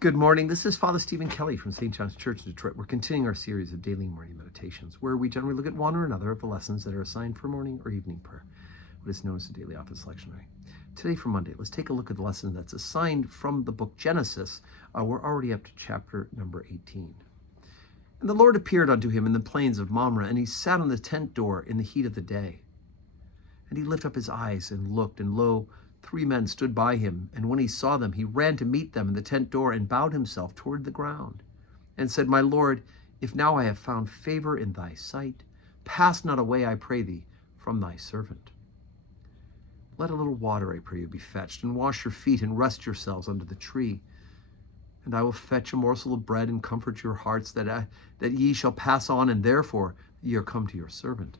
Good morning. This is Father Stephen Kelly from St. John's Church, Detroit. We're continuing our series of daily morning meditations, where we generally look at one or another of the lessons that are assigned for morning or evening prayer, what is known as the Daily Office Lectionary. Today for Monday, let's take a look at the lesson that's assigned from the book Genesis. We're already up to chapter number 18. And the Lord appeared unto him in the plains of Mamre, and he sat on the tent door in the heat of the day. And he lifted up his eyes and looked, and lo, 3 men stood by him. And when he saw them, he ran to meet them in the tent door and bowed himself toward the ground and said, My Lord, if now I have found favor in thy sight, pass not away, I pray thee, from thy servant. Let a little water, I pray you, be fetched, and wash your feet, and rest yourselves under the tree. And I will fetch a morsel of bread, and comfort your hearts, that ye shall pass on, and therefore ye are come to your servant.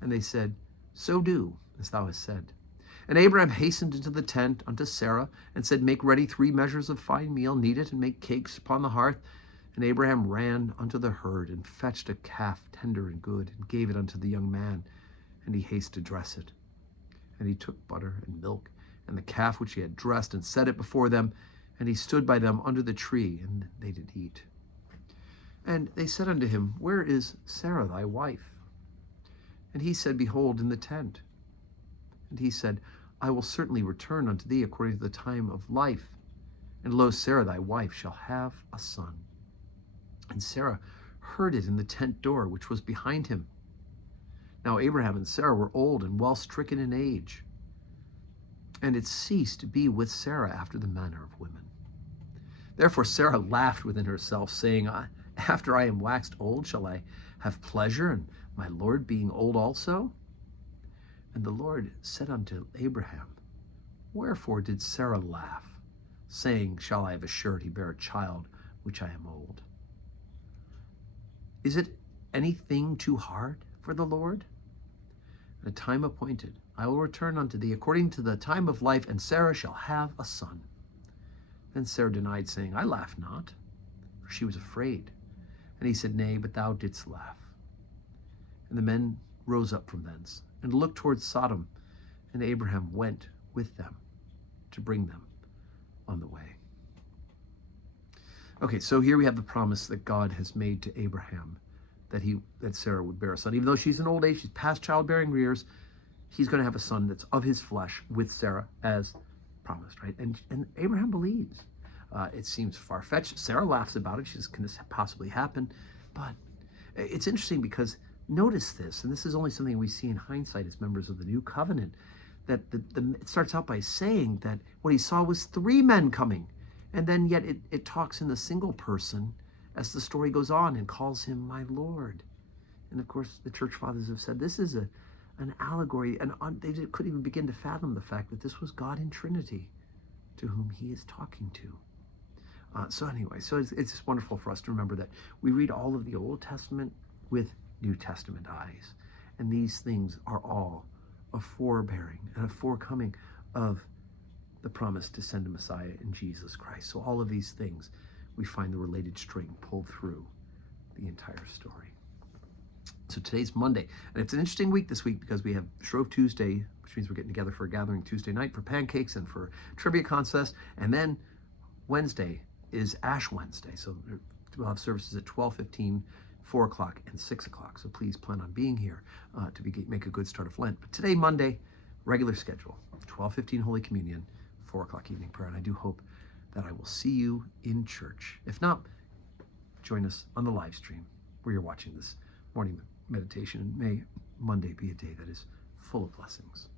And they said, So do, as thou hast said. And Abraham hastened into the tent unto Sarah, and said, Make ready 3 measures of fine meal, knead it, and make cakes upon the hearth. And Abraham ran unto the herd, and fetched a calf tender and good, and gave it unto the young man, and he hasted to dress it. And he took butter and milk, and the calf which he had dressed, and set it before them, and he stood by them under the tree, and they did eat. And they said unto him, Where is Sarah thy wife? And he said, Behold, in the tent. And he said, I will certainly return unto thee according to the time of life. And lo, Sarah thy wife shall have a son. And Sarah heard it in the tent door which was behind him. Now Abraham and Sarah were old and well stricken in age, and it ceased to be with Sarah after the manner of women. Therefore Sarah laughed within herself, saying, After I am waxed old, shall I have pleasure in my Lord being old also? And the Lord said unto Abraham, Wherefore did Sarah laugh, saying, Shall I have a surety bear a child which I am old? Is it anything too hard for the Lord? At a time appointed, I will return unto thee according to the time of life, and Sarah shall have a son. Then Sarah denied, saying, I laugh not, for she was afraid. And he said, Nay, but thou didst laugh. And the men rose up from thence, and looked towards Sodom, and Abraham went with them to bring them on the way. Okay, so here we have the promise that God has made to Abraham that Sarah would bear a son. Even though she's in old age, she's past childbearing years, he's going to have a son that's of his flesh with Sarah as promised, right? And Abraham believes. It seems far-fetched. Sarah laughs about it. She says, Can this possibly happen? But it's interesting because notice this, and this is only something we see in hindsight as members of the new covenant, that it starts out by saying that what he saw was 3 men coming, and then yet it talks in the single person as the story goes on and calls him my Lord. And of course, the church fathers have said this is an allegory, and they couldn't even begin to fathom the fact that this was God in Trinity to whom he is talking to. So it's just wonderful for us to remember that we read all of the Old Testament with New Testament eyes. And these things are all a forbearing and a forecoming of the promise to send a Messiah in Jesus Christ. So all of these things, we find the related string pulled through the entire story. So today's Monday, and it's an interesting week this week because we have Shrove Tuesday, which means we're getting together for a gathering Tuesday night for pancakes and for trivia contest. And then Wednesday is Ash Wednesday. So we'll have services at 12:15, 4 o'clock, and 6 o'clock. So please plan on being here to make a good start of Lent. But today, Monday, regular schedule, 12:15 Holy Communion, 4 o'clock evening prayer. And I do hope that I will see you in church. If not, join us on the live stream where you're watching this morning meditation. And may Monday be a day that is full of blessings.